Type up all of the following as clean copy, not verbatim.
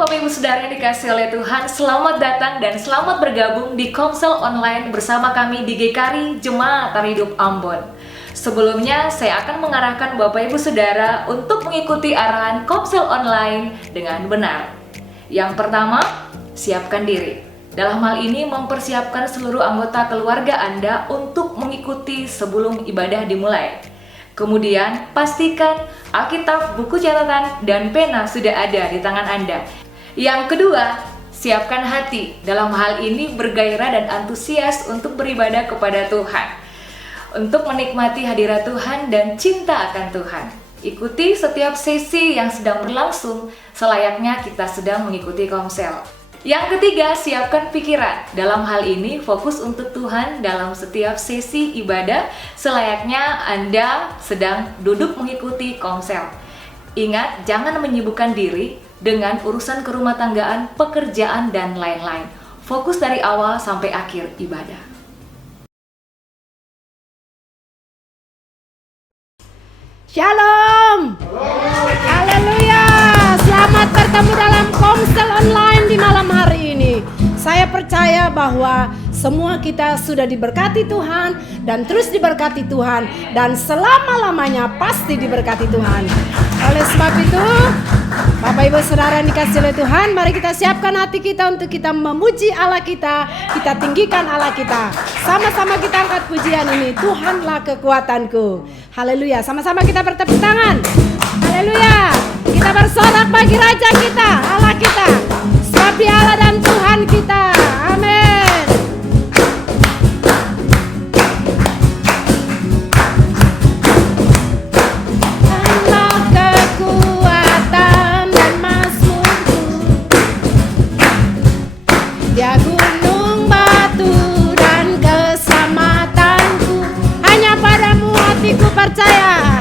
Bapak Ibu Saudara yang dikasihi oleh Tuhan, selamat datang dan selamat bergabung di Komsel Online bersama kami di GKRI Jemaat Tari Hidup Ambon. Sebelumnya, saya akan mengarahkan Bapak Ibu Saudara untuk mengikuti arahan Komsel Online dengan benar. Yang pertama, siapkan diri. Dalam hal ini mempersiapkan seluruh anggota keluarga Anda untuk mengikuti sebelum ibadah dimulai. Kemudian, pastikan Alkitab, buku catatan, dan pena sudah ada di tangan Anda. Yang kedua, siapkan hati. Dalam hal ini bergairah dan antusias untuk beribadah kepada Tuhan, untuk menikmati hadirat Tuhan dan cinta akan Tuhan. Ikuti setiap sesi yang sedang berlangsung selayaknya kita sedang mengikuti komsel. Yang ketiga, siapkan pikiran. Dalam hal ini, fokus untuk Tuhan dalam setiap sesi ibadah selayaknya Anda sedang duduk mengikuti komsel. Ingat, jangan menyibukkan diri dengan urusan kerumah tanggaan, pekerjaan, dan lain-lain. Fokus dari awal sampai akhir ibadah. Shalom. Haleluya. Selamat bertemu dalam Komsel Online di malam hari ini. Saya percaya bahwa semua kita sudah diberkati Tuhan dan terus diberkati Tuhan dan selama-lamanya pasti diberkati Tuhan. Oleh sebab itu, Bapak Ibu Saudara yang dikasihi oleh Tuhan, mari kita siapkan hati kita untuk kita memuji Allah kita tinggikan Allah kita. Sama-sama kita angkat pujian ini, Tuhanlah kekuatanku. Haleluya, sama-sama kita bertepuk tangan. Haleluya, kita bersorak bagi Raja kita, Allah kita. Sebab Dia Allah dan Tuhan kita. Amin. Dia gunung batu dan keselamatanku, hanya padamu hatiku percaya.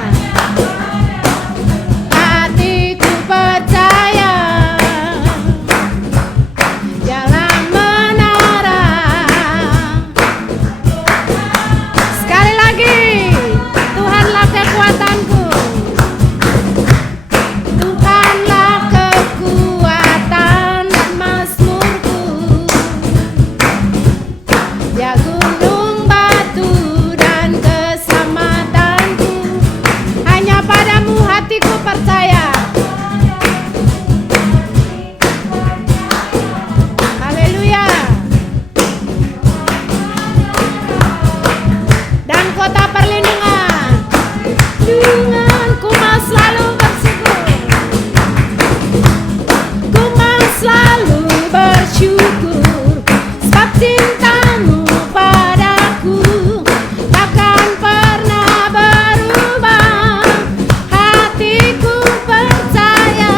Hatiku percaya, jalan menara. Sekali lagi, Tuhanlah kekuatanku. Tuhanlah kekuatan dan mazmurku. Dia gunung batu dan keselamatanku, hanya padamu hatiku percaya. Haleluya. Dan kota perlindungan, denganku mau selalu bersyukur. Ku mau selalu bersyukur, sebab cintamu padaku takkan pernah berubah. Hatiku percaya,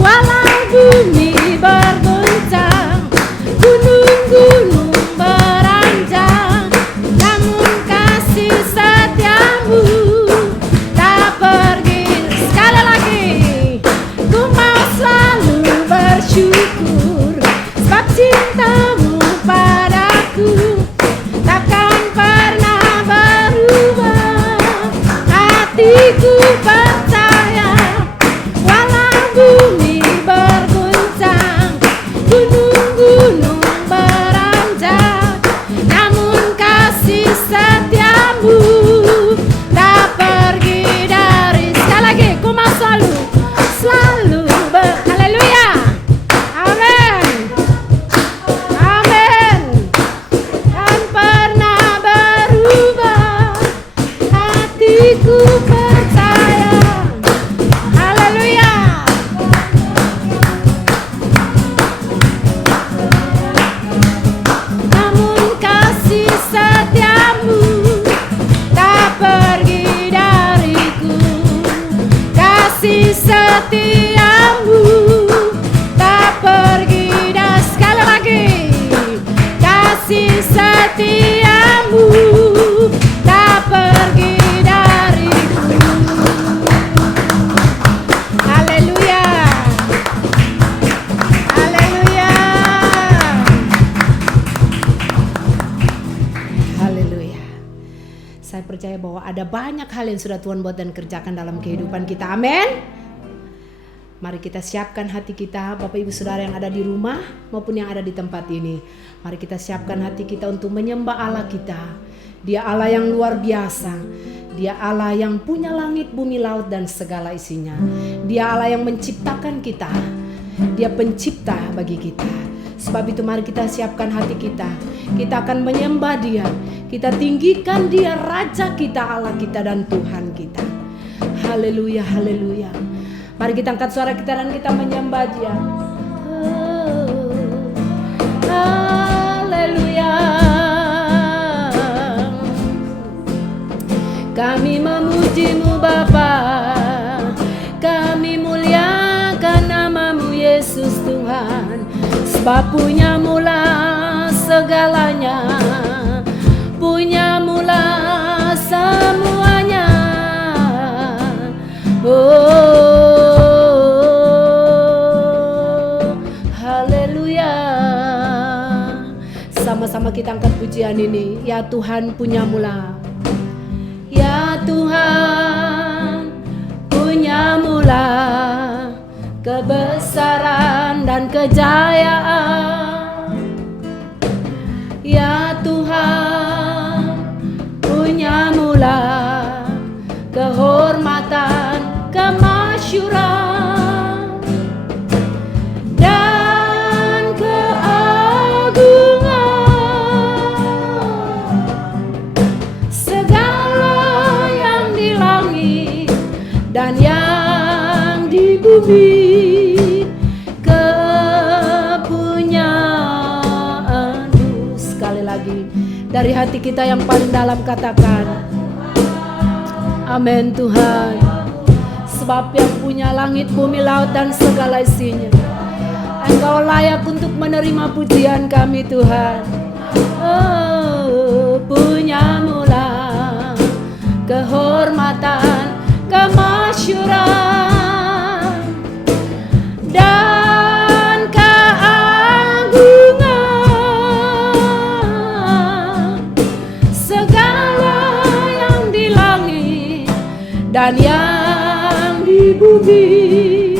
walau bumi berguncang, gunung-gunung beranjak, namun kasih setiamu tak pergi. Sekali lagi, ku mau selalu bersyukur, sebab cintamu padaku takkan pernah berubah. Hatiku percaya, walau bumi berguncang, gunung-gunung beranjak, namun kasih setiamu tak pergi dari. Sekali lagi, ku mau selalu haleluya. Amin. Amin. Dan pernah berubah. Hatiku percaya. Haleluya. Namun kasih setiamu tak pergi dariku. Kasih setiamu tak pergi dari. Sekali lagi, kasih setiamu tak pergi dariku. Haleluya. Haleluya. Haleluya. Saya percaya bahwa ada banyak hal yang sudah Tuhan buat dan kerjakan dalam kehidupan kita. Amin. Mari kita siapkan hati kita, Bapak Ibu Saudara yang ada di rumah maupun yang ada di tempat ini. Mari kita siapkan hati kita untuk menyembah Allah kita. Dia Allah yang luar biasa. Dia Allah yang punya langit, bumi, laut dan segala isinya. Dia Allah yang menciptakan kita. Dia pencipta bagi kita. Sebab itu mari kita siapkan hati kita. Kita akan menyembah Dia. Kita tinggikan Dia, Raja kita, Allah kita dan Tuhan kita. Haleluya, haleluya. Mari kita angkat suara kita dan kita menyembah Dia. Haleluya. Kami memuji-Mu Bapa, kami muliakan nama-Mu Yesus Tuhan. Sebab punya mula segalanya, punya mula semuanya. Haleluya. Sama-sama kita angkat pujian ini. Ya Tuhan punya mula. Ya Tuhan punya mula kebesaran dan kejayaan. Ya Tuhan punya mula kehormatan, kemasyuran dan keagungan. Segala yang di langit dan yang di bumi kepunyaan-Mu. Sekali lagi dari hati kita yang paling dalam katakan amin Tuhan. Sebab yang punya langit, bumi, laut dan segala isinya, Engkau layak untuk menerima pujian kami Tuhan. Oh, punya mula kehormatan, kemasyuran dan keagungan. Segala yang di langit dan yang di bumi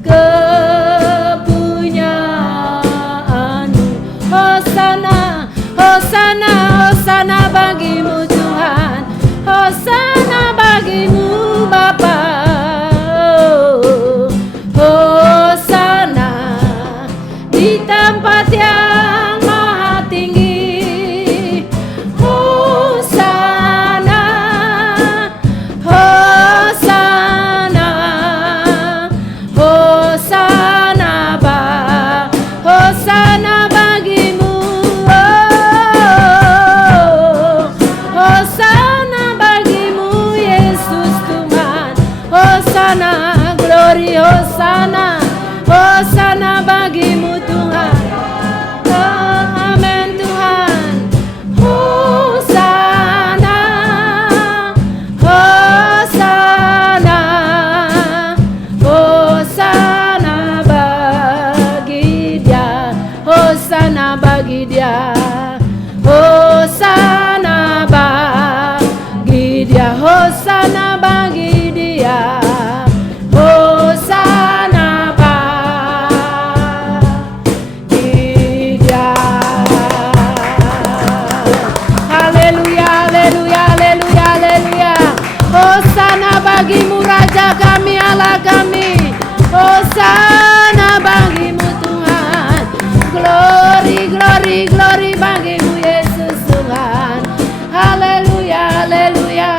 kepunyaan-Mu. Hosana, hosana, hosana bagi-Mu Tuhan. Hosana bagi-Mu Bapa. Hosana di tempat yang maha tinggi. Hosana, Hosana, Hosana Hosana bagi-Mu. Oh, Hosana bagi-Mu Yesus Tuhan. Hosana, glory, Hosana, Hosana bagi-Mu Tuhan. Oh, amin Tuhan. Hosana, Hosana, Hosana bagi Dia, Hosana bagi Dia, Hosana bagi Dia, Hosana bagi Dia, Hosana bagi Dia. Haleluya, haleluya, haleluya, haleluya. Hosana bagi-Mu Raja kami, Allah kami. Hosana bagi-Mu Tuhan. Glory, glory, glory bagi-Mu Yesus Tuhan. Haleluya, haleluya.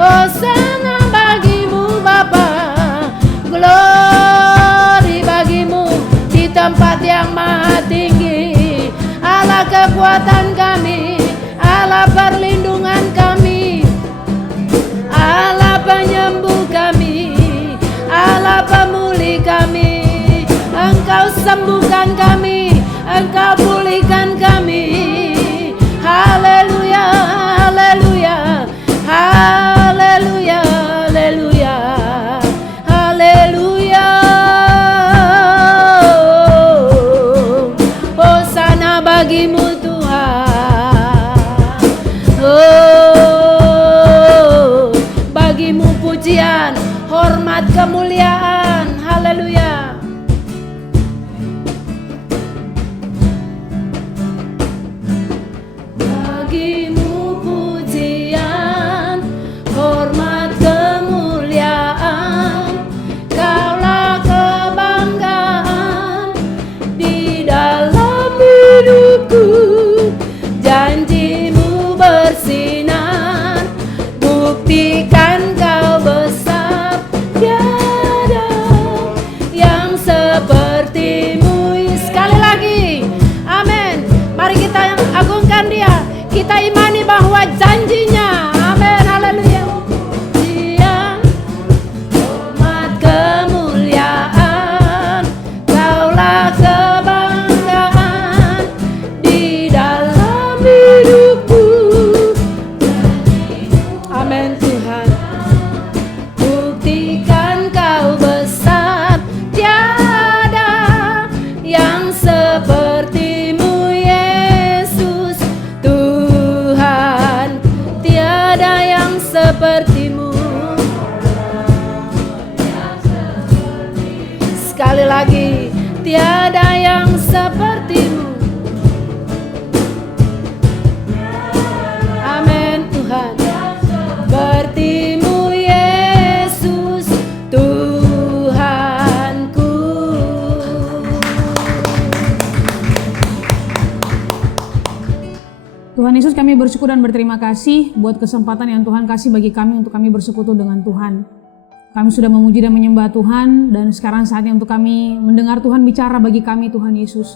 Hosana bagi-Mu Bapa. Glory bagi-Mu di tempat yang maha tinggi. Allah kekuatan kami, Allah perlindungan kami, Allah penyembuh kami, Allah pemulih kami. Engkau sembuhkan kami, Engkau pulihkan kami. Haleluya, haleluya, haleluya, haleluya, haleluya. Hosana bagi-Mu Tuhan. Oh, bagi-Mu pujian, hormat, kemuliaan. sepertimu. Amin Tuhan. Sepertimu Yesus Tuhanku. Tuhan Yesus, kami bersyukur dan berterima kasih buat kesempatan yang Tuhan kasih bagi kami untuk kami bersekutu dengan Tuhan. Kami sudah memuji dan menyembah Tuhan, dan sekarang saatnya untuk kami mendengar Tuhan bicara bagi kami, Tuhan Yesus.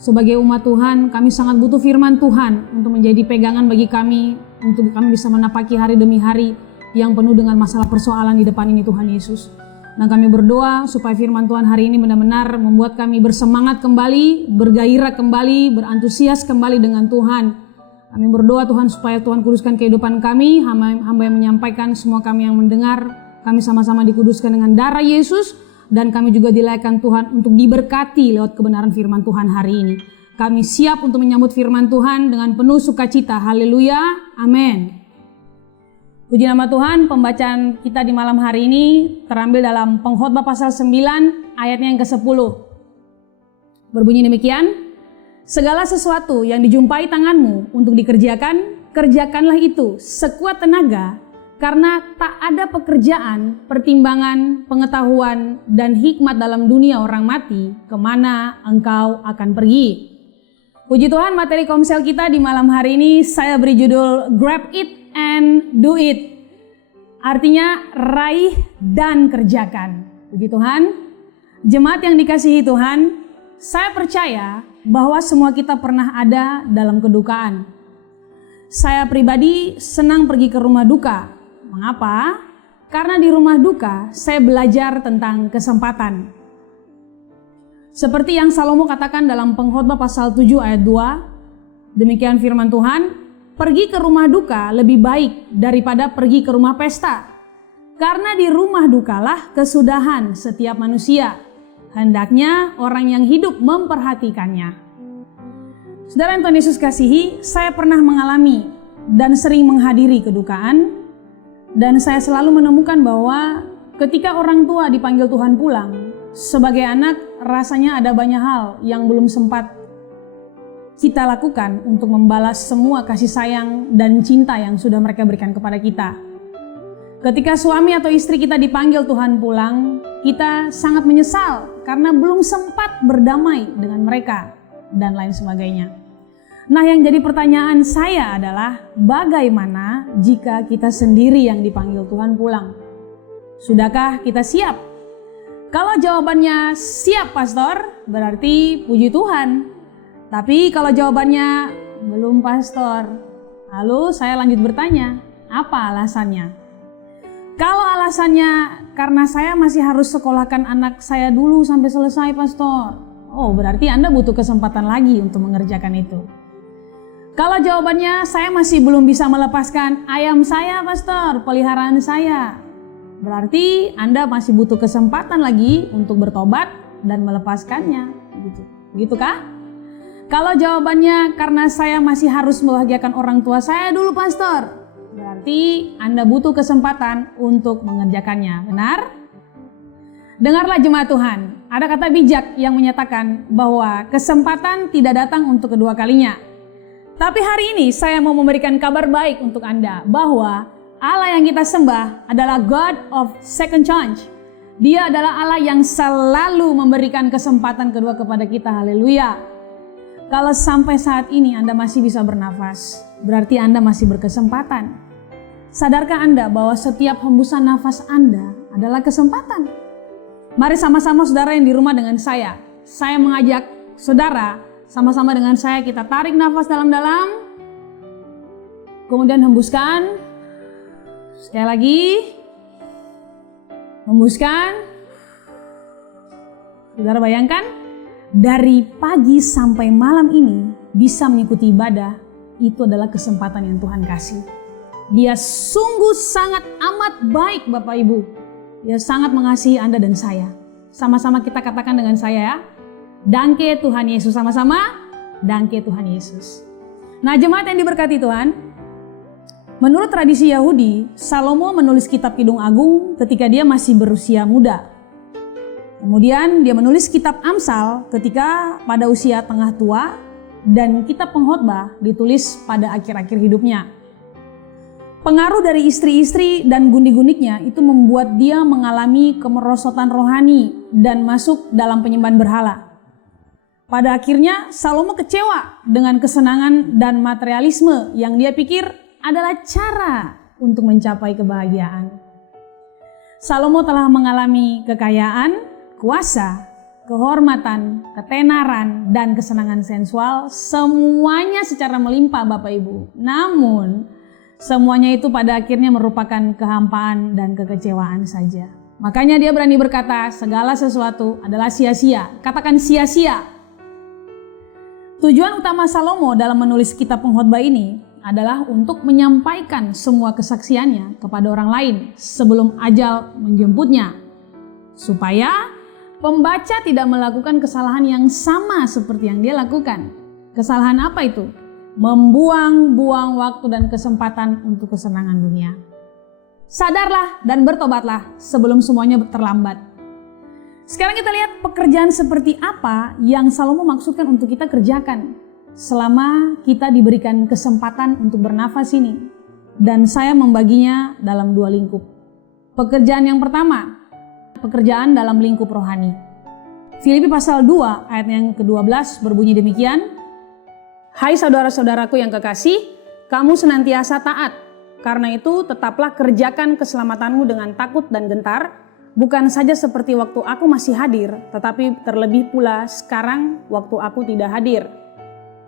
Sebagai umat Tuhan, kami sangat butuh firman Tuhan untuk menjadi pegangan bagi kami, untuk kami bisa menapaki hari demi hari yang penuh dengan masalah persoalan di depan ini, Tuhan Yesus. Dan kami berdoa supaya firman Tuhan hari ini benar-benar membuat kami bersemangat kembali, bergairah kembali, berantusias kembali dengan Tuhan. Kami berdoa Tuhan supaya Tuhan kuduskan kehidupan kami, hamba yang menyampaikan, semua kami yang mendengar. Kami sama-sama dikuduskan dengan darah Yesus, dan kami juga dilayakkan Tuhan untuk diberkati lewat kebenaran firman Tuhan hari ini. Kami siap untuk menyambut firman Tuhan dengan penuh sukacita. Haleluya, amin. Puji nama Tuhan. Pembacaan kita di malam hari ini terambil dalam Pengkhotbah pasal 9 ayatnya yang ke-10. Berbunyi demikian, segala sesuatu yang dijumpai tanganmu untuk dikerjakan, kerjakanlah itu sekuat tenaga, karena tak ada pekerjaan, pertimbangan, pengetahuan, dan hikmat dalam dunia orang mati, kemana engkau akan pergi. Puji Tuhan, materi komsel kita di malam hari ini saya beri judul Grab It and Do It. Artinya raih dan kerjakan. Puji Tuhan. Jemaat yang dikasihi Tuhan, saya percaya bahwa semua kita pernah ada dalam kedukaan. Saya pribadi senang pergi ke rumah duka. Mengapa? Karena di rumah duka saya belajar tentang kesempatan. Seperti yang Salomo katakan dalam Pengkhotbah pasal 7 ayat 2, demikian firman Tuhan, pergi ke rumah duka lebih baik daripada pergi ke rumah pesta. Karena di rumah dukalah kesudahan setiap manusia. Hendaknya orang yang hidup memperhatikannya. Saudara yang Tuhan Yesus kasihi, saya pernah mengalami dan sering menghadiri kedukaan. Dan saya selalu menemukan bahwa ketika orang tua dipanggil Tuhan pulang, sebagai anak rasanya ada banyak hal yang belum sempat kita lakukan untuk membalas semua kasih sayang dan cinta yang sudah mereka berikan kepada kita. Ketika suami atau istri kita dipanggil Tuhan pulang, kita sangat menyesal karena belum sempat berdamai dengan mereka dan lain sebagainya. Nah, yang jadi pertanyaan saya adalah bagaimana jika kita sendiri yang dipanggil Tuhan pulang? Sudahkah kita siap? Kalau jawabannya siap pastor, berarti puji Tuhan. Tapi kalau jawabannya belum pastor, lalu saya lanjut bertanya, apa alasannya? Kalau alasannya karena saya masih harus sekolahkan anak saya dulu sampai selesai pastor, oh berarti Anda butuh kesempatan lagi untuk mengerjakan itu. Kalau jawabannya saya masih belum bisa melepaskan ayam saya pastor, peliharaan saya, berarti Anda masih butuh kesempatan lagi untuk bertobat dan melepaskannya. Gitu kah? Kalau jawabannya karena saya masih harus membahagiakan orang tua saya dulu pastor, berarti Anda butuh kesempatan untuk mengerjakannya. Benar? Dengarlah jemaat Tuhan, ada kata bijak yang menyatakan bahwa kesempatan tidak datang untuk kedua kalinya. Tapi hari ini saya mau memberikan kabar baik untuk Anda bahwa Allah yang kita sembah adalah God of second chance. Dia adalah Allah yang selalu memberikan kesempatan kedua kepada kita. Haleluya. Kalau sampai saat ini Anda masih bisa bernafas, berarti Anda masih berkesempatan. Sadarkah Anda bahwa setiap hembusan nafas Anda adalah kesempatan? Mari sama-sama saudara yang di rumah dengan saya mengajak saudara sama-sama dengan saya, kita tarik nafas dalam-dalam, kemudian hembuskan. Sekali lagi, hembuskan. Saudara bayangkan, dari pagi sampai malam ini bisa mengikuti ibadah, itu adalah kesempatan yang Tuhan kasih. Dia sungguh sangat amat baik Bapak Ibu. Dia sangat mengasihi Anda dan saya. Sama-sama kita katakan dengan saya ya. Danke Tuhan Yesus, sama-sama. Danke Tuhan Yesus. Nah, jemaat yang diberkati Tuhan, menurut tradisi Yahudi, Salomo menulis kitab Kidung Agung ketika dia masih berusia muda. Kemudian dia menulis kitab Amsal ketika pada usia tengah tua, dan kitab Pengkhotbah ditulis pada akhir-akhir hidupnya. Pengaruh dari istri-istri dan gundi-gundiknya itu membuat dia mengalami kemerosotan rohani dan masuk dalam penyembahan berhala. Pada akhirnya Salomo kecewa dengan kesenangan dan materialisme yang dia pikir adalah cara untuk mencapai kebahagiaan. Salomo telah mengalami kekayaan, kuasa, kehormatan, ketenaran, dan kesenangan sensual, semuanya secara melimpah Bapak Ibu. Namun, semuanya itu pada akhirnya merupakan kehampaan dan kekecewaan saja. Makanya dia berani berkata, segala sesuatu adalah sia-sia. Katakan sia-sia. Tujuan utama Salomo dalam menulis kitab Pengkhotbah ini adalah untuk menyampaikan semua kesaksiannya kepada orang lain sebelum ajal menjemputnya, supaya pembaca tidak melakukan kesalahan yang sama seperti yang dia lakukan. Kesalahan apa itu? Membuang-buang waktu dan kesempatan untuk kesenangan dunia. Sadarlah dan bertobatlah sebelum semuanya terlambat. Sekarang kita lihat pekerjaan seperti apa yang Salomo maksudkan untuk kita kerjakan selama kita diberikan kesempatan untuk bernafas ini. Dan saya membaginya dalam dua lingkup. Pekerjaan yang pertama, pekerjaan dalam lingkup rohani. Filipi pasal 2 ayat yang ke-12 berbunyi demikian. Hai saudara-saudaraku yang kekasih, kamu senantiasa taat. Karena itu tetaplah kerjakan keselamatanmu dengan takut dan gentar, bukan saja seperti waktu aku masih hadir, tetapi terlebih pula sekarang waktu aku tidak hadir.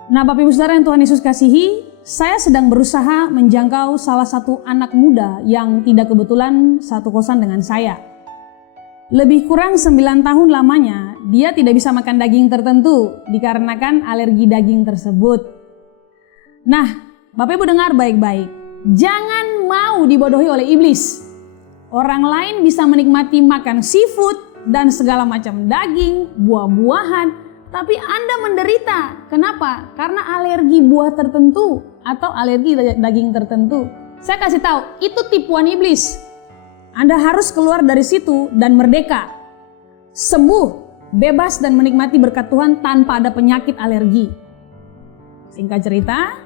Nah Bapak Ibu Saudara yang Tuhan Yesus kasihi, saya sedang berusaha menjangkau salah satu anak muda yang tidak kebetulan satu kosan dengan saya. Lebih kurang 9 tahun lamanya, dia tidak bisa makan daging tertentu dikarenakan alergi daging tersebut. Nah, Bapak Ibu dengar baik-baik, jangan mau dibodohi oleh iblis. Orang lain bisa menikmati makan seafood dan segala macam daging, buah-buahan, tapi Anda menderita. Kenapa? Karena alergi buah tertentu atau alergi daging tertentu. Saya kasih tahu, itu tipuan iblis. Anda harus keluar dari situ dan merdeka. Sembuh, bebas dan menikmati berkat Tuhan tanpa ada penyakit alergi. Singkat cerita,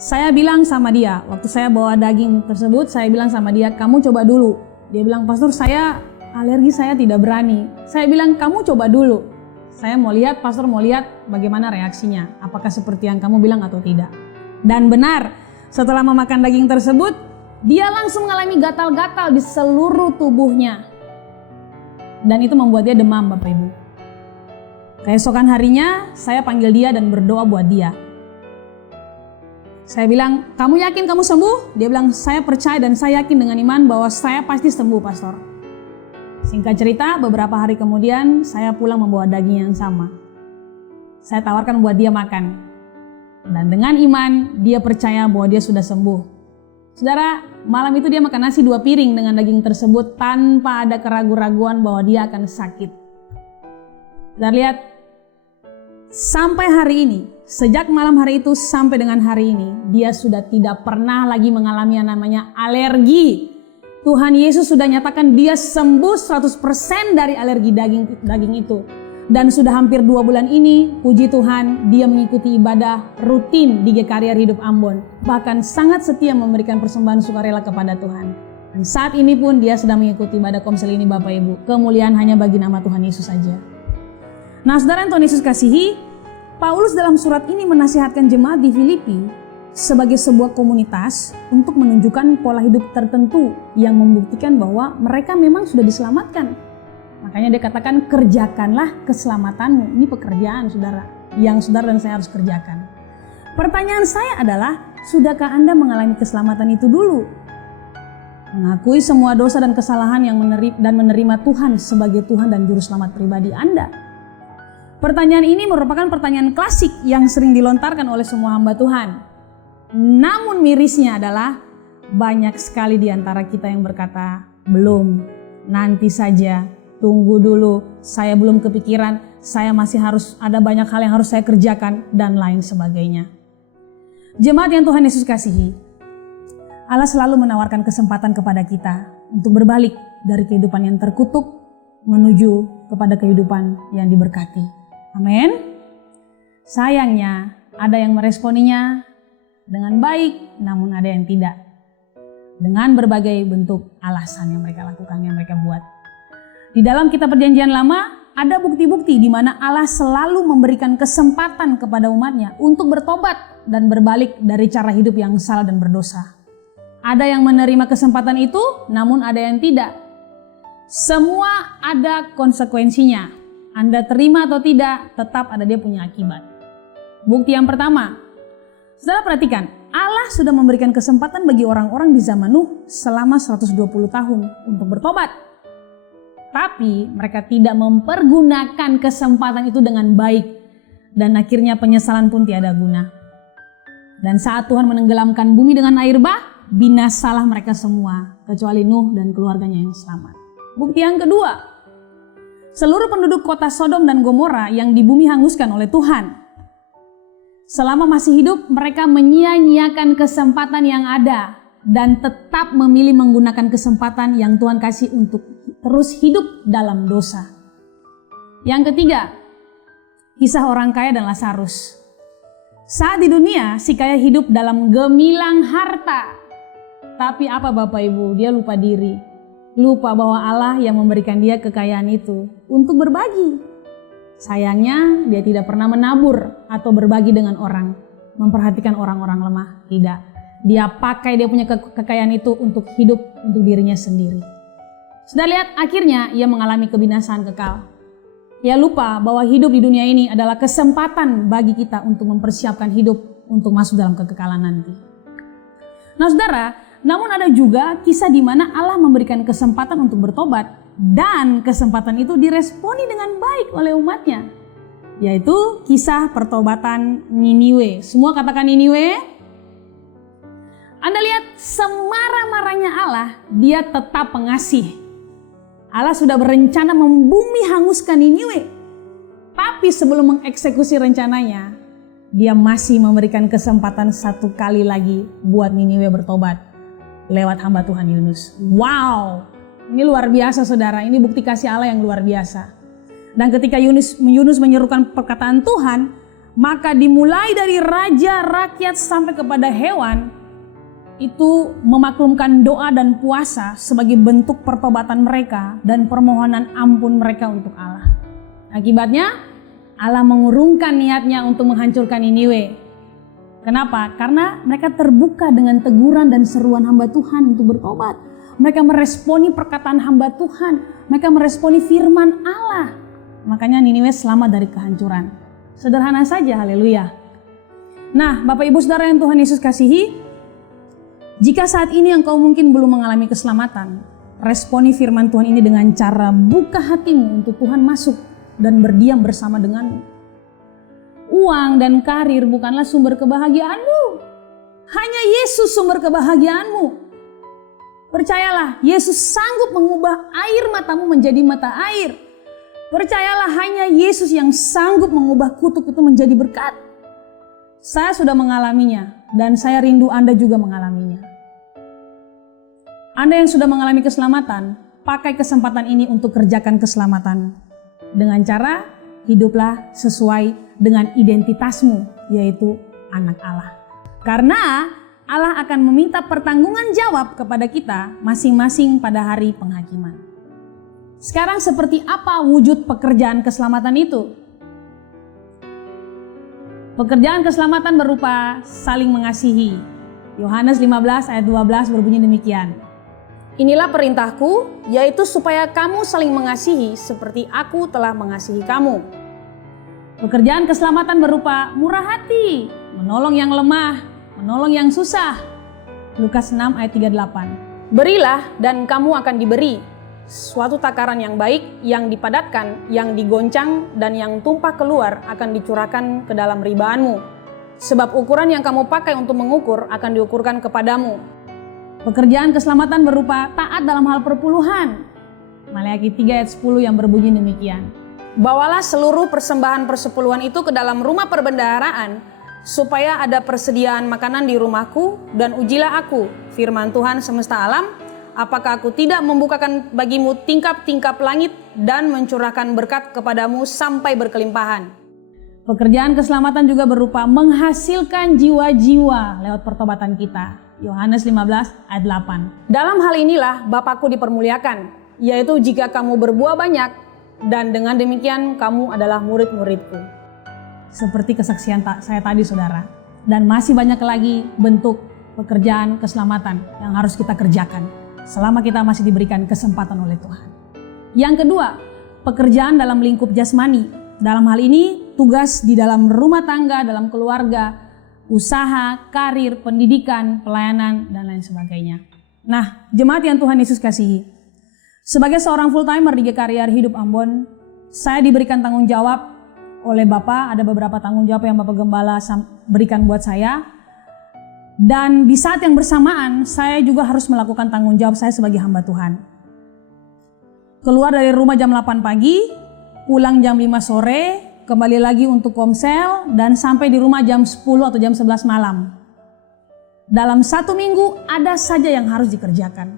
saya bilang sama dia, waktu saya bawa daging tersebut, saya bilang sama dia, kamu coba dulu. Dia bilang, pastor saya alergi, saya tidak berani. Saya bilang, kamu coba dulu. Saya mau lihat, pastor mau lihat bagaimana reaksinya. Apakah seperti yang kamu bilang atau tidak. Dan benar, setelah memakan daging tersebut, dia langsung mengalami gatal-gatal di seluruh tubuhnya. Dan itu membuat dia demam Bapak Ibu. Keesokan harinya, saya panggil dia dan berdoa buat dia. Saya bilang, kamu yakin kamu sembuh? Dia bilang, saya percaya dan saya yakin dengan iman bahwa saya pasti sembuh pastor. Singkat cerita, beberapa hari kemudian saya pulang membawa daging yang sama. Saya tawarkan buat dia makan. Dan dengan iman, dia percaya bahwa dia sudah sembuh. Saudara, malam itu dia makan nasi 2 piring dengan daging tersebut tanpa ada keraguan-raguan bahwa dia akan sakit. Dan lihat, sampai hari ini, sejak malam hari itu sampai dengan hari ini, dia sudah tidak pernah lagi mengalami yang namanya alergi. Tuhan Yesus sudah nyatakan dia sembuh 100% dari alergi daging itu. Dan sudah hampir 2 bulan ini, puji Tuhan, dia mengikuti ibadah rutin di GKRI Hidup Ambon. Bahkan sangat setia memberikan persembahan sukarela kepada Tuhan. Dan saat ini pun dia sedang mengikuti ibadah komsel ini Bapak Ibu. Kemuliaan hanya bagi nama Tuhan Yesus saja. Nah saudara yang Tuhan Yesus kasihi, Paulus dalam surat ini menasihatkan jemaat di Filipi sebagai sebuah komunitas untuk menunjukkan pola hidup tertentu yang membuktikan bahwa mereka memang sudah diselamatkan. Makanya dia katakan kerjakanlah keselamatanmu. Ini pekerjaan saudara yang saudara dan saya harus kerjakan. Pertanyaan saya adalah, sudahkah Anda mengalami keselamatan itu dulu? Mengakui semua dosa dan kesalahan yang menerima Tuhan sebagai Tuhan dan Juru Selamat pribadi Anda. Pertanyaan ini merupakan pertanyaan klasik yang sering dilontarkan oleh semua hamba Tuhan. Namun mirisnya adalah banyak sekali di antara kita yang berkata, belum, nanti saja, tunggu dulu, saya belum kepikiran, saya masih harus ada banyak hal yang harus saya kerjakan, dan lain sebagainya. Jemaat yang Tuhan Yesus kasihi, Allah selalu menawarkan kesempatan kepada kita untuk berbalik dari kehidupan yang terkutuk menuju kepada kehidupan yang diberkati. Amin. Sayangnya ada yang meresponinya dengan baik, namun ada yang tidak. Dengan berbagai bentuk alasan yang mereka lakukan, yang mereka buat. Di dalam kitab Perjanjian Lama ada bukti-bukti di mana Allah selalu memberikan kesempatan kepada umatnya untuk bertobat dan berbalik dari cara hidup yang salah dan berdosa. Ada yang menerima kesempatan itu, namun ada yang tidak. Semua ada konsekuensinya. Anda terima atau tidak, tetap ada dia punya akibat. Bukti yang pertama, saudara perhatikan, Allah sudah memberikan kesempatan bagi orang-orang di zaman Nuh selama 120 tahun untuk bertobat. Tapi mereka tidak mempergunakan kesempatan itu dengan baik. Dan akhirnya penyesalan pun tiada guna. Dan saat Tuhan menenggelamkan bumi dengan air bah, binasalah mereka semua, kecuali Nuh dan keluarganya yang selamat. Bukti yang kedua, seluruh penduduk kota Sodom dan Gomora yang di bumi hanguskan oleh Tuhan. Selama masih hidup, mereka menyia-nyiakan kesempatan yang ada dan tetap memilih menggunakan kesempatan yang Tuhan kasih untuk terus hidup dalam dosa. Yang ketiga, kisah orang kaya dan Lazarus. Saat di dunia, si kaya hidup dalam gemilang harta. Tapi apa Bapak Ibu? Dia lupa diri. Lupa bahwa Allah yang memberikan dia kekayaan itu untuk berbagi. Sayangnya dia tidak pernah menabur atau berbagi dengan orang. Memperhatikan orang-orang lemah. Tidak. Dia pakai dia punya kekayaan itu untuk hidup untuk dirinya sendiri. Sudah lihat akhirnya ia mengalami kebinasaan kekal. Ia lupa bahwa hidup di dunia ini adalah kesempatan bagi kita untuk mempersiapkan hidup untuk masuk dalam kekekalan nanti. Nah saudara, namun ada juga kisah di mana Allah memberikan kesempatan untuk bertobat dan kesempatan itu diresponi dengan baik oleh umatnya. Yaitu kisah pertobatan Niniwe. Semua katakan Niniwe. Anda lihat semarah-marahnya Allah, dia tetap pengasih. Allah sudah berencana membumi hanguskan Niniwe. Tapi sebelum mengeksekusi rencananya, dia masih memberikan kesempatan satu kali lagi buat Niniwe bertobat lewat hamba Tuhan Yunus. Wow, ini luar biasa saudara, ini bukti kasih Allah yang luar biasa. Dan ketika Yunus menyerukan perkataan Tuhan, maka dimulai dari raja, rakyat sampai kepada hewan, itu memaklumkan doa dan puasa sebagai bentuk pertobatan mereka dan permohonan ampun mereka untuk Allah. Akibatnya Allah mengurungkan niatnya untuk menghancurkan Niniwe. Kenapa? Karena mereka terbuka dengan teguran dan seruan hamba Tuhan untuk bertobat. Mereka meresponi perkataan hamba Tuhan. Mereka meresponi firman Allah. Makanya Niniwe selamat dari kehancuran. Sederhana saja, haleluya. Nah, Bapak Ibu Saudara yang Tuhan Yesus kasihi, jika saat ini engkau mungkin belum mengalami keselamatan, responi firman Tuhan ini dengan cara buka hatimu untuk Tuhan masuk dan berdiam bersama denganmu. Uang dan karir bukanlah sumber kebahagiaanmu. Hanya Yesus sumber kebahagiaanmu. Percayalah, Yesus sanggup mengubah air matamu menjadi mata air. Percayalah, hanya Yesus yang sanggup mengubah kutuk itu menjadi berkat. Saya sudah mengalaminya dan saya rindu Anda juga mengalaminya. Anda yang sudah mengalami keselamatan, pakai kesempatan ini untuk kerjakan keselamatan. Dengan cara hiduplah sesuai dengan identitasmu, yaitu anak Allah. Karena Allah akan meminta pertanggungan jawab kepada kita masing-masing pada hari penghakiman. Sekarang seperti apa wujud pekerjaan keselamatan itu? Pekerjaan keselamatan berupa saling mengasihi. Yohanes 15 ayat 12 berbunyi demikian. Inilah perintahku, yaitu supaya kamu saling mengasihi seperti aku telah mengasihi kamu. Pekerjaan keselamatan berupa murah hati, menolong yang lemah, menolong yang susah. Lukas 6 ayat 38. Berilah dan kamu akan diberi. Suatu takaran yang baik, yang dipadatkan, yang digoncang, dan yang tumpah keluar akan dicurahkan ke dalam ribaanmu. Sebab ukuran yang kamu pakai untuk mengukur akan diukurkan kepadamu. Pekerjaan keselamatan berupa taat dalam hal perpuluhan. Maleakhi 3 ayat 10 yang berbunyi demikian. Bawalah seluruh persembahan persepuluhan itu ke dalam rumah perbendaharaan, supaya ada persediaan makanan di rumahku, dan ujilah aku, firman Tuhan semesta alam, apakah aku tidak membukakan bagimu tingkap-tingkap langit dan mencurahkan berkat kepadamu sampai berkelimpahan. Pekerjaan keselamatan juga berupa menghasilkan jiwa-jiwa lewat pertobatan kita. Yohanes 15 ayat 8. Dalam hal inilah Bapakku dipermuliakan, yaitu jika kamu berbuah banyak, dan dengan demikian kamu adalah murid-muridku. Seperti kesaksian saya tadi, saudara. Dan masih banyak lagi bentuk pekerjaan keselamatan yang harus kita kerjakan selama kita masih diberikan kesempatan oleh Tuhan. Yang kedua, pekerjaan dalam lingkup jasmani. Dalam hal ini, tugas di dalam rumah tangga, dalam keluarga, usaha, karir, pendidikan, pelayanan, dan lain sebagainya. Nah, jemaat yang Tuhan Yesus kasihi, sebagai seorang full-timer di GKRI Hidup Ambon, saya diberikan tanggung jawab oleh Bapak. Ada beberapa tanggung jawab yang Bapak Gembala berikan buat saya. Dan di saat yang bersamaan, saya juga harus melakukan tanggung jawab saya sebagai hamba Tuhan. Keluar dari rumah jam 8 pagi, pulang jam 5 sore, kembali lagi untuk komsel, dan sampai di rumah jam 10 atau jam 11 malam. Dalam 1 minggu ada saja yang harus dikerjakan.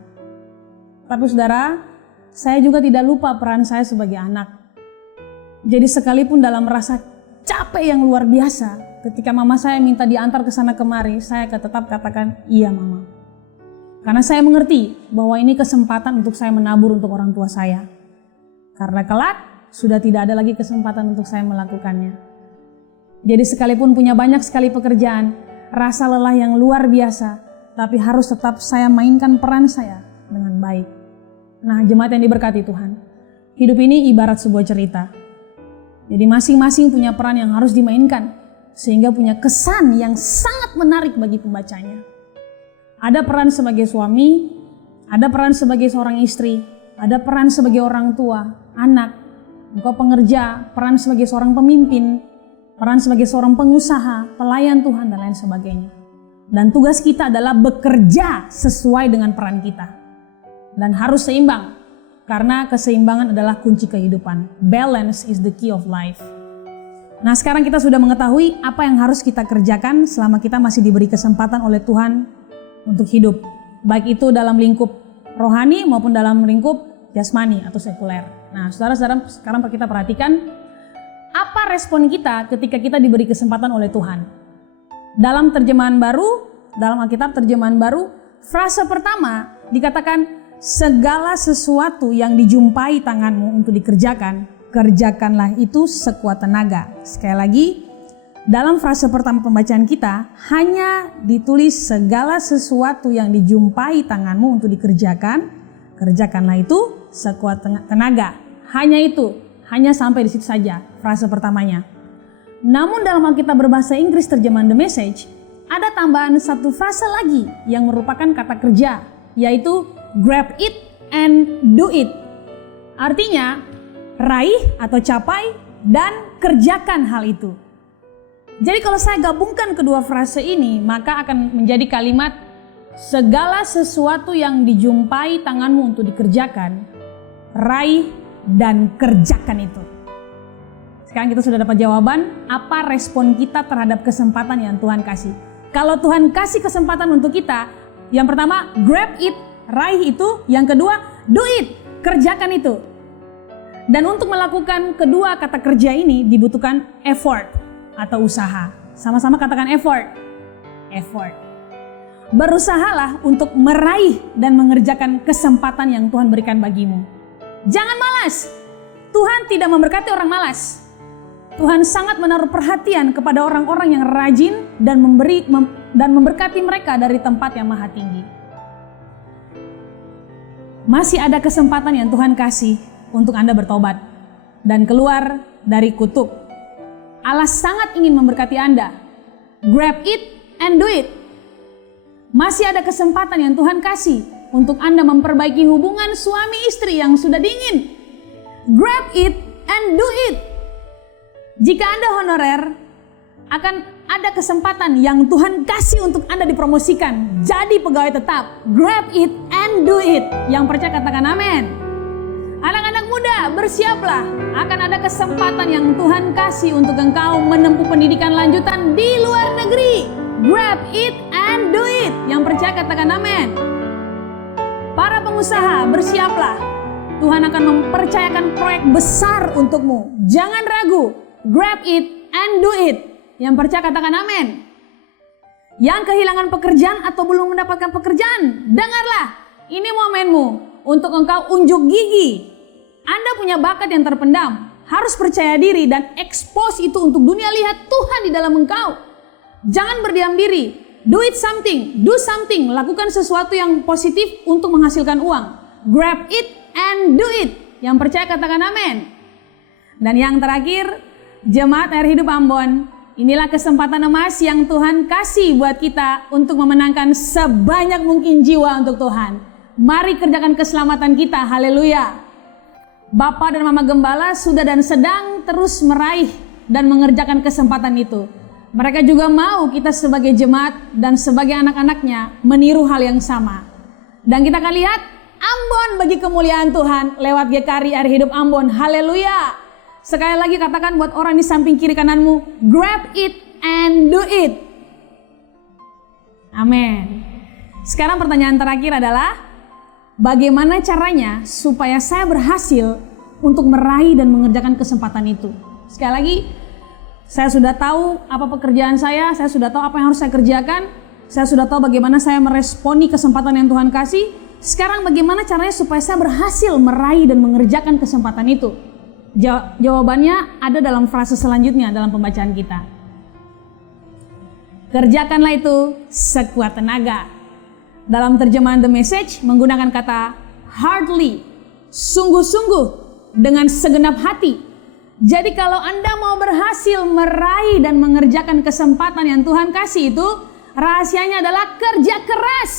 Tapi saudara, saya juga tidak lupa peran saya sebagai anak. Jadi sekalipun dalam rasa capek yang luar biasa, ketika mama saya minta diantar ke sana kemari, saya tetap katakan, iya mama. Karena saya mengerti bahwa ini kesempatan untuk saya menabur untuk orang tua saya. Karena kelak sudah tidak ada lagi kesempatan untuk saya melakukannya. Jadi sekalipun punya banyak sekali pekerjaan, rasa lelah yang luar biasa, tapi harus tetap saya mainkan peran saya dengan baik. Nah, jemaat yang diberkati Tuhan, hidup ini ibarat sebuah cerita. Jadi masing-masing punya peran yang harus dimainkan, sehingga punya kesan yang sangat menarik bagi pembacanya. Ada peran sebagai suami, ada peran sebagai seorang istri, ada peran sebagai orang tua, anak, engkau pengerja, peran sebagai seorang pemimpin, peran sebagai seorang pengusaha, pelayan Tuhan, dan lain sebagainya. Dan tugas kita adalah bekerja sesuai dengan peran kita. Dan harus seimbang. Karena keseimbangan adalah kunci kehidupan. Balance is the key of life. Nah, sekarang kita sudah mengetahui apa yang harus kita kerjakan selama kita masih diberi kesempatan oleh Tuhan untuk hidup. Baik itu dalam lingkup rohani maupun dalam lingkup jasmani atau sekuler. Nah, saudara-saudara, sekarang kita perhatikan apa respon kita ketika kita diberi kesempatan oleh Tuhan. Dalam terjemahan baru, dalam Alkitab terjemahan baru, frase pertama dikatakan, segala sesuatu yang dijumpai tanganmu untuk dikerjakan, kerjakanlah itu sekuat tenaga. Sekali lagi, dalam frase pertama pembacaan kita, hanya ditulis segala sesuatu yang dijumpai tanganmu untuk dikerjakan, kerjakanlah itu sekuat tenaga. Hanya itu, hanya sampai di situ saja frase pertamanya. Namun dalam Alkitab berbahasa Inggris terjemahan The Message, ada tambahan satu frase lagi yang merupakan kata kerja, yaitu grab it and do it. Artinya, raih atau capai dan kerjakan hal itu. Jadi kalau saya gabungkan kedua frase ini, maka akan menjadi kalimat segala sesuatu yang dijumpai tanganmu untuk dikerjakan, raih dan kerjakan itu. Sekarang kita sudah dapat jawaban apa respon kita terhadap kesempatan yang Tuhan kasih. Kalau Tuhan kasih kesempatan untuk kita, yang pertama grab it, raih itu. Yang kedua, do it, kerjakan itu. Dan untuk melakukan kedua kata kerja ini dibutuhkan effort atau usaha. Sama-sama katakan effort. Effort. Berusahalah untuk meraih dan mengerjakan kesempatan yang Tuhan berikan bagimu. Jangan malas. Tuhan tidak memberkati orang malas. Tuhan sangat menaruh perhatian kepada orang-orang yang rajin dan memberkati mereka dari tempat yang maha tinggi. Masih ada kesempatan yang Tuhan kasih untuk Anda bertobat dan keluar dari kutuk. Allah sangat ingin memberkati Anda. Grab it and do it. Masih ada kesempatan yang Tuhan kasih untuk Anda memperbaiki hubungan suami istri yang sudah dingin. Grab it and do it. Jika Anda honorer, akan ada kesempatan yang Tuhan kasih untuk Anda dipromosikan. Jadi pegawai tetap. Grab it and do it. Yang percaya katakan amin. Anak-anak muda, bersiaplah. Akan ada kesempatan yang Tuhan kasih untuk engkau menempuh pendidikan lanjutan di luar negeri. Grab it and do it. Yang percaya katakan amin. Para Para pengusaha, bersiaplah. Tuhan akan mempercayakan proyek besar untukmu. Jangan ragu. Grab it and do it. Yang percaya katakan amin. Yang kehilangan pekerjaan atau belum mendapatkan pekerjaan, dengarlah. Ini momenmu untuk engkau unjuk gigi. Anda punya bakat yang terpendam. Harus percaya diri dan expose itu untuk dunia lihat Tuhan di dalam engkau. Jangan berdiam diri. Do it something, do something. Lakukan sesuatu yang positif untuk menghasilkan uang. Grab it and do it. Yang percaya katakan amin. Dan yang terakhir, Jemaat Air Hidup Ambon, inilah kesempatan emas yang Tuhan kasih buat kita untuk memenangkan sebanyak mungkin jiwa untuk Tuhan. Mari kerjakan keselamatan kita, haleluya. Bapak dan Mama Gembala sudah dan sedang terus meraih dan mengerjakan kesempatan itu. Mereka juga mau kita sebagai jemaat dan sebagai anak-anaknya meniru hal yang sama. Dan kita akan lihat Ambon bagi kemuliaan Tuhan lewat GKRI Air Hidup Ambon. Haleluya. Sekali lagi katakan buat orang di samping kiri kananmu, grab it and do it. Amin. Sekarang pertanyaan terakhir adalah, bagaimana caranya supaya saya berhasil untuk meraih dan mengerjakan kesempatan itu? Sekali lagi, saya sudah tahu apa pekerjaan saya sudah tahu apa yang harus saya kerjakan, saya sudah tahu bagaimana saya meresponi kesempatan yang Tuhan kasih. Sekarang bagaimana caranya supaya saya berhasil meraih dan mengerjakan kesempatan itu? Jawabannya ada dalam frase selanjutnya dalam pembacaan kita. Kerjakanlah itu sekuat tenaga. Dalam terjemahan The Message menggunakan kata heartily, sungguh-sungguh, dengan segenap hati. Jadi kalau Anda mau berhasil meraih dan mengerjakan kesempatan yang Tuhan kasih itu, rahasianya adalah kerja keras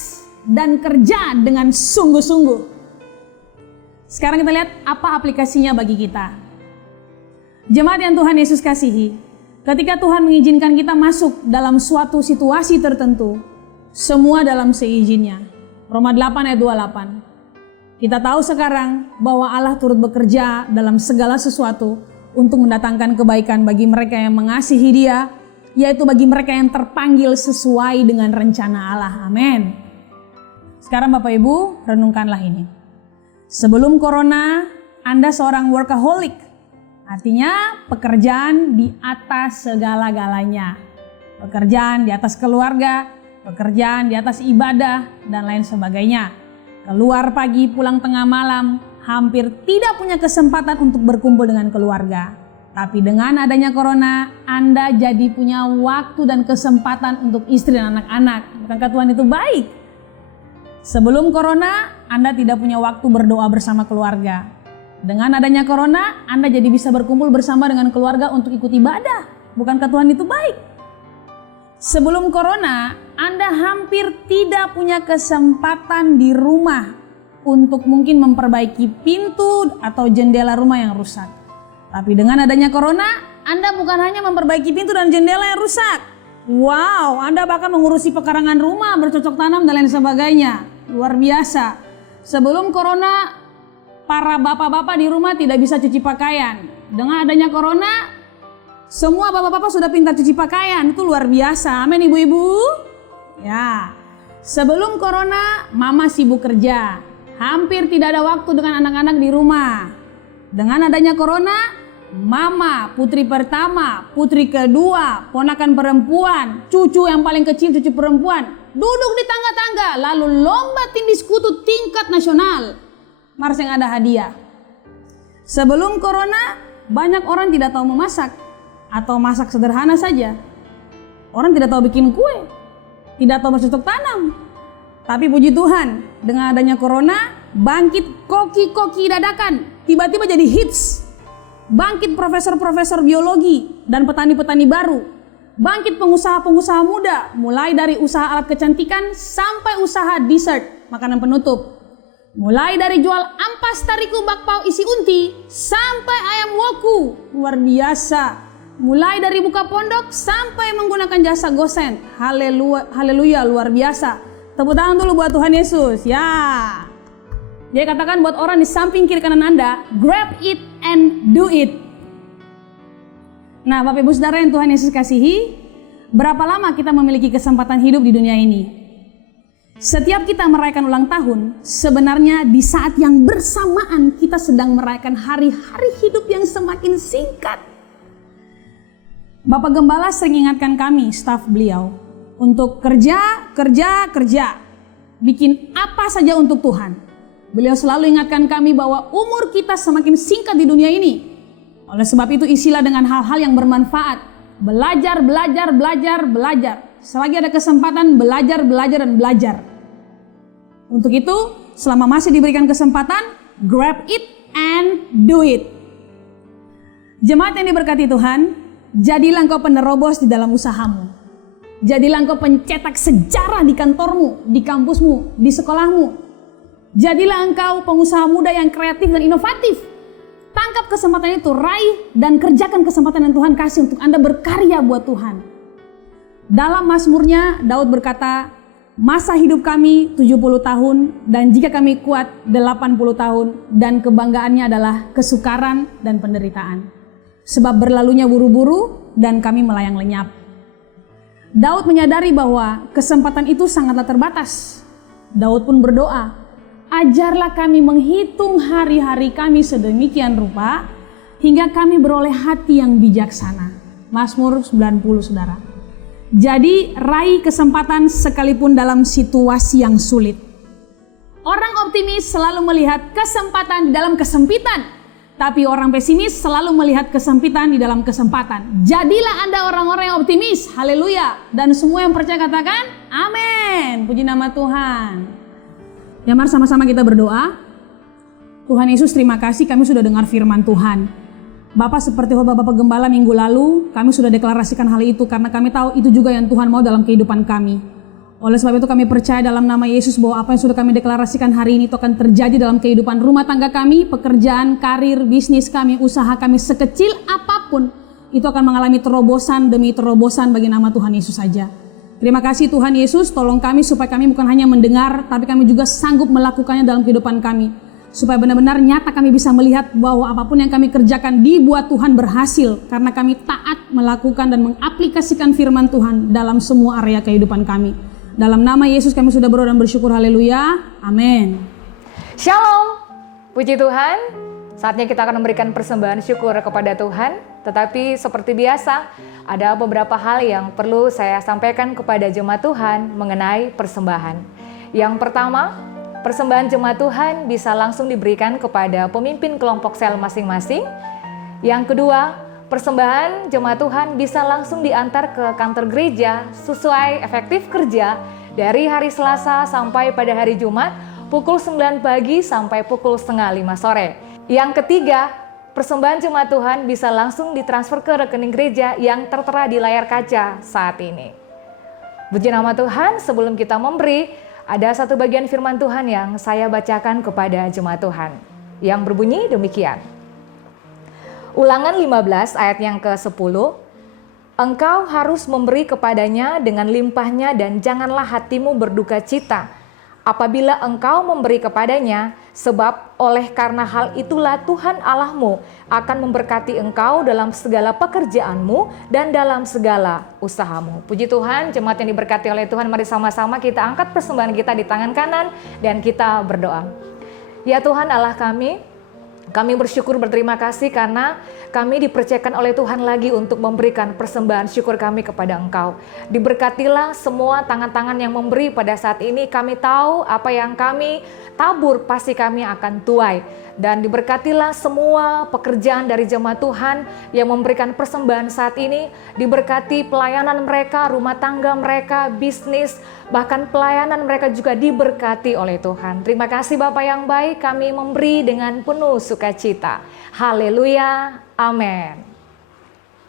dan kerja dengan sungguh-sungguh. Sekarang kita lihat apa aplikasinya bagi kita. Jemaat yang Tuhan Yesus kasihi, ketika Tuhan mengizinkan kita masuk dalam suatu situasi tertentu, semua dalam seizinnya. Roma 8 ayat 28. Kita tahu sekarang bahwa Allah turut bekerja dalam segala sesuatu untuk mendatangkan kebaikan bagi mereka yang mengasihi Dia, yaitu bagi mereka yang terpanggil sesuai dengan rencana Allah. Amin. Sekarang Bapak Ibu, renungkanlah ini. Sebelum corona, Anda seorang workaholic. Artinya pekerjaan di atas segala-galanya. Pekerjaan di atas keluarga, pekerjaan di atas ibadah, dan lain sebagainya. Keluar pagi, pulang tengah malam, hampir tidak punya kesempatan untuk berkumpul dengan keluarga. Tapi dengan adanya corona, Anda jadi punya waktu dan kesempatan untuk istri dan anak-anak. Bukankah Tuhan itu baik? Sebelum corona, Anda tidak punya waktu berdoa bersama keluarga. Dengan adanya corona, Anda jadi bisa berkumpul bersama dengan keluarga untuk ikut ibadah. Bukankah Tuhan itu baik? Sebelum corona, Anda hampir tidak punya kesempatan di rumah untuk mungkin memperbaiki pintu atau jendela rumah yang rusak. Tapi dengan adanya corona, Anda bukan hanya memperbaiki pintu dan jendela yang rusak. Wow, Anda bahkan mengurusi pekarangan rumah, bercocok tanam dan lain sebagainya. Luar biasa. Sebelum corona, para bapak-bapak di rumah tidak bisa cuci pakaian. Dengan adanya corona, semua bapak-bapak sudah pintar cuci pakaian. Itu luar biasa. Amin ibu-ibu. Ya. Sebelum corona, mama sibuk kerja. Hampir tidak ada waktu dengan anak-anak di rumah. Dengan adanya corona, mama, putri pertama, putri kedua, ponakan perempuan, cucu yang paling kecil, cucu perempuan, duduk di tangga-tangga, lalu lomba tindis kutu tingkat nasional. Mars yang ada hadiah. Sebelum corona, banyak orang tidak tahu memasak atau masak sederhana saja. Orang tidak tahu bikin kue, tidak tahu bercocok tanam. Tapi puji Tuhan, dengan adanya corona, bangkit koki-koki dadakan, tiba-tiba jadi hits. Bangkit profesor-profesor biologi dan petani-petani baru. Bangkit pengusaha-pengusaha muda, mulai dari usaha alat kecantikan sampai usaha dessert, makanan penutup. Mulai dari jual ampas tariku bakpao isi unti sampai ayam woku, luar biasa. Mulai dari buka pondok sampai menggunakan jasa gosen, haleluya, luar biasa. Tepuk tangan dulu buat Tuhan Yesus, ya. Dia katakan buat orang di samping kiri kanan Anda, grab it and do it. Nah, Bapak Ibu Saudara yang Tuhan Yesus kasihi, berapa lama kita memiliki kesempatan hidup di dunia ini? Setiap kita merayakan ulang tahun, sebenarnya di saat yang bersamaan kita sedang merayakan hari-hari hidup yang semakin singkat. Bapak Gembala sering ingatkan kami, staf beliau, untuk kerja. Bikin apa saja untuk Tuhan. Beliau selalu ingatkan kami bahwa umur kita semakin singkat di dunia ini. Oleh sebab itu isilah dengan hal-hal yang bermanfaat. Belajar. Selagi ada kesempatan belajar dan belajar. Untuk itu, selama masih diberikan kesempatan, grab it and do it. Jemaat yang diberkati Tuhan, jadilah engkau penerobos di dalam usahamu. Jadilah engkau pencetak sejarah di kantormu, di kampusmu, di sekolahmu. Jadilah engkau pengusaha muda yang kreatif dan inovatif. Tangkap kesempatan itu, raih dan kerjakan kesempatan yang Tuhan kasih untuk Anda berkarya buat Tuhan. Dalam Mazmurnya, Daud berkata, masa hidup kami 70 tahun dan jika kami kuat 80 tahun dan kebanggaannya adalah kesukaran dan penderitaan. Sebab berlalunya buru-buru dan kami melayang lenyap. Daud menyadari bahwa kesempatan itu sangatlah terbatas. Daud pun berdoa, ajarlah kami menghitung hari-hari kami sedemikian rupa hingga kami beroleh hati yang bijaksana. Mazmur 90, saudara. Jadi raih kesempatan sekalipun dalam situasi yang sulit. Orang optimis selalu melihat kesempatan di dalam kesempitan, tapi orang pesimis selalu melihat kesempitan di dalam kesempatan. Jadilah Anda orang-orang yang optimis, haleluya. Dan semua yang percaya katakan, amin. Puji nama Tuhan. Ya, mari sama-sama kita berdoa. Tuhan Yesus, terima kasih kami sudah dengar firman Tuhan. Bapak, seperti khotbah Bapak Gembala minggu lalu, kami sudah deklarasikan hal itu karena kami tahu itu juga yang Tuhan mau dalam kehidupan kami. Oleh sebab itu kami percaya dalam nama Yesus bahwa apa yang sudah kami deklarasikan hari ini itu akan terjadi dalam kehidupan rumah tangga kami, pekerjaan, karir, bisnis kami, usaha kami, sekecil apapun itu akan mengalami terobosan demi terobosan bagi nama Tuhan Yesus saja. Terima kasih Tuhan Yesus, tolong kami supaya kami bukan hanya mendengar, tapi kami juga sanggup melakukannya dalam kehidupan kami. Supaya benar-benar nyata kami bisa melihat bahwa apapun yang kami kerjakan dibuat Tuhan berhasil. Karena kami taat melakukan dan mengaplikasikan firman Tuhan dalam semua area kehidupan kami. Dalam nama Yesus kami sudah berdoa dan bersyukur, haleluya, amin. Shalom, puji Tuhan. Saatnya kita akan memberikan persembahan syukur kepada Tuhan. Tetapi seperti biasa, ada beberapa hal yang perlu saya sampaikan kepada jemaat Tuhan mengenai persembahan. Yang pertama, persembahan jemaat Tuhan bisa langsung diberikan kepada pemimpin kelompok sel masing-masing. Yang kedua, persembahan jemaat Tuhan bisa langsung diantar ke kantor gereja sesuai efektif kerja dari hari Selasa sampai pada hari Jumat pukul 9 pagi sampai pukul 4:30 sore. Yang ketiga, persembahan jemaat Tuhan bisa langsung ditransfer ke rekening gereja yang tertera di layar kaca saat ini. Puji nama Tuhan, sebelum kita memberi, ada satu bagian firman Tuhan yang saya bacakan kepada jemaat Tuhan yang berbunyi demikian. Ulangan 15 ayat yang ke-10. Engkau harus memberi kepadanya dengan limpahnya dan janganlah hatimu berduka cita apabila engkau memberi kepadanya, sebab oleh karena hal itulah Tuhan Allahmu akan memberkati engkau dalam segala pekerjaanmu dan dalam segala usahamu. Puji Tuhan, jemaat yang diberkati oleh Tuhan, mari sama-sama kita angkat persembahan kita di tangan kanan dan kita berdoa. Ya Tuhan Allah kami bersyukur berterima kasih karena kami dipercayakan oleh Tuhan lagi untuk memberikan persembahan syukur kami kepada Engkau. Diberkatilah semua tangan-tangan yang memberi pada saat ini. Kami tahu apa yang kami tabur pasti kami akan tuai. Dan diberkatilah semua pekerjaan dari jemaat Tuhan yang memberikan persembahan saat ini. Diberkati pelayanan mereka, rumah tangga mereka, bisnis, bahkan pelayanan mereka juga diberkati oleh Tuhan. Terima kasih Bapa yang baik, kami memberi dengan penuh sukacita. Haleluya, amin.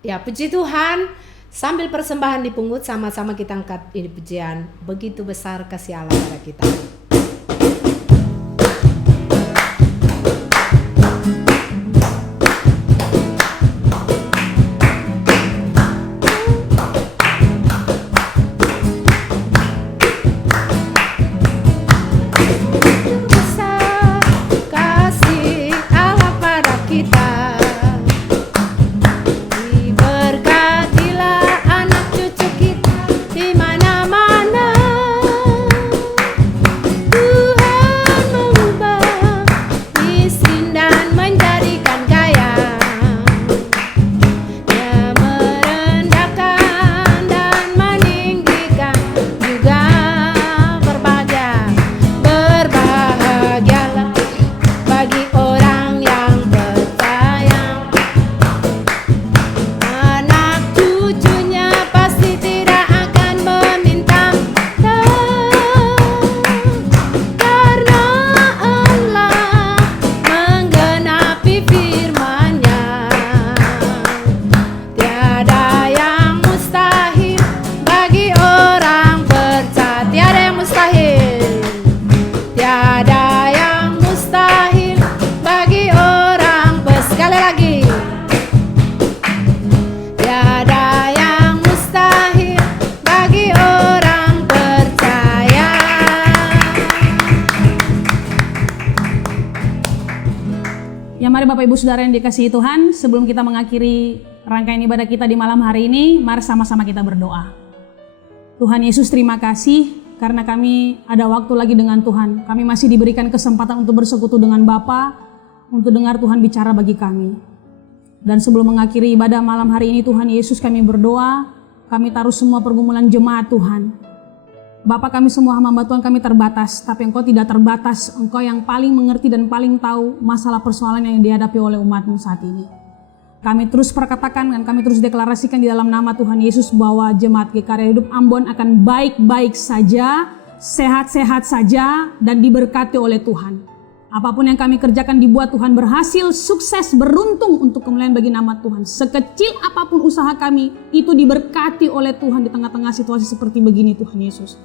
Ya, puji Tuhan. Sambil persembahan dipungut, sama-sama kita angkat ini pujian. Begitu besar kasih Allah pada kita. Mari Bapak Ibu Saudara yang dikasihi Tuhan, sebelum kita mengakhiri rangkaian ibadah kita di malam hari ini, mari sama-sama kita berdoa. Tuhan Yesus, terima kasih karena kami ada waktu lagi dengan Tuhan. Kami masih diberikan kesempatan untuk bersekutu dengan Bapa, untuk dengar Tuhan bicara bagi kami. Dan sebelum mengakhiri ibadah malam hari ini, Tuhan Yesus, kami berdoa, kami taruh semua pergumulan jemaat Tuhan. Bapak, kami semua hamba Tuhan, kami terbatas, tapi Engkau tidak terbatas. Engkau yang paling mengerti dan paling tahu masalah persoalan yang dihadapi oleh umat-Mu saat ini. Kami terus perkatakan dan kami terus deklarasikan di dalam nama Tuhan Yesus bahwa jemaat GKRI Hidup Ambon akan baik-baik saja, sehat-sehat saja, dan diberkati oleh Tuhan. Apapun yang kami kerjakan dibuat Tuhan berhasil, sukses, beruntung untuk kemuliaan bagi nama Tuhan. Sekecil apapun usaha kami, itu diberkati oleh Tuhan di tengah-tengah situasi seperti begini, Tuhan Yesus.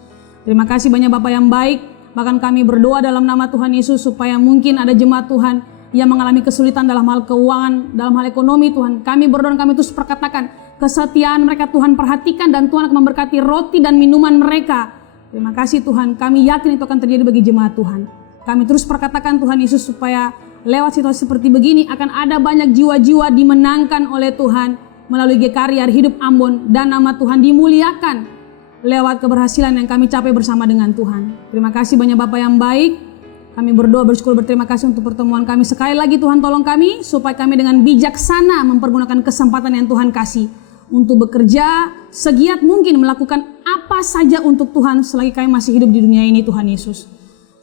Terima kasih banyak Bapak yang baik. Bahkan kami berdoa dalam nama Tuhan Yesus supaya mungkin ada jemaat Tuhan yang mengalami kesulitan dalam hal keuangan, dalam hal ekonomi Tuhan. Kami berdoa dan kami terus perkatakan kesetiaan mereka Tuhan perhatikan dan Tuhan akan memberkati roti dan minuman mereka. Terima kasih Tuhan, kami yakin itu akan terjadi bagi jemaat Tuhan. Kami terus perkatakan Tuhan Yesus supaya lewat situasi seperti begini akan ada banyak jiwa-jiwa dimenangkan oleh Tuhan melalui GKRI Hidup Ambon dan nama Tuhan dimuliakan lewat keberhasilan yang kami capai bersama dengan Tuhan. Terima kasih banyak Bapak yang baik. Kami berdoa bersyukur berterima kasih untuk pertemuan kami. Sekali lagi Tuhan tolong kami supaya kami dengan bijaksana mempergunakan kesempatan yang Tuhan kasih untuk bekerja segiat mungkin melakukan apa saja untuk Tuhan selagi kami masih hidup di dunia ini Tuhan Yesus.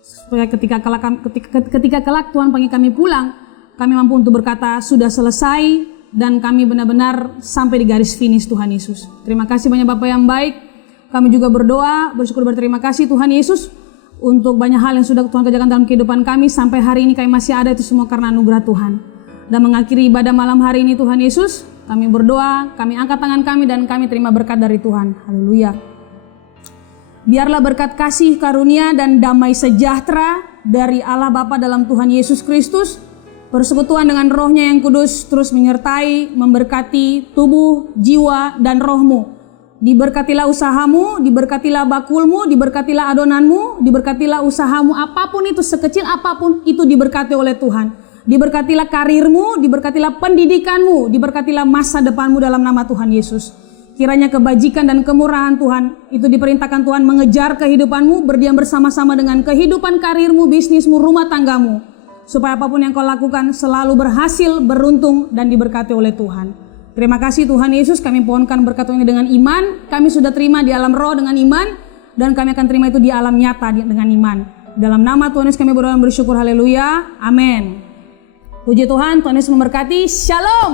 Supaya ketika kelak Tuhan panggil kami pulang, kami mampu untuk berkata sudah selesai dan kami benar-benar sampai di garis finish Tuhan Yesus. Terima kasih banyak Bapak yang baik. Kami juga berdoa, bersyukur berterima kasih Tuhan Yesus untuk banyak hal yang sudah Tuhan kerjakan dalam kehidupan kami. Sampai hari ini kami masih ada, itu semua karena anugerah Tuhan. Dan mengakhiri ibadah malam hari ini Tuhan Yesus, kami berdoa, kami angkat tangan kami dan kami terima berkat dari Tuhan. Haleluya. Biarlah berkat kasih, karunia, dan damai sejahtera dari Allah Bapa dalam Tuhan Yesus Kristus, persekutuan dengan Roh-Nya yang kudus terus menyertai, memberkati tubuh, jiwa, dan rohmu. Diberkatilah usahamu, diberkatilah bakulmu, diberkatilah adonanmu, diberkatilah usahamu, apapun itu, sekecil apapun itu diberkati oleh Tuhan. Diberkatilah karirmu, diberkatilah pendidikanmu, diberkatilah masa depanmu dalam nama Tuhan Yesus. Kiranya kebajikan dan kemurahan Tuhan itu diperintahkan Tuhan mengejar kehidupanmu, berdiam bersama-sama dengan kehidupan karirmu, bisnismu, rumah tanggamu. Supaya apapun yang kau lakukan selalu berhasil, beruntung, dan diberkati oleh Tuhan. Terima kasih Tuhan Yesus, kami pohonkan berkat ini dengan iman. Kami sudah terima di alam roh dengan iman, dan kami akan terima itu di alam nyata dengan iman. Dalam nama Tuhan Yesus kami berdoa dan bersyukur, haleluya, amin. Puji Tuhan, Tuhan Yesus memberkati, shalom.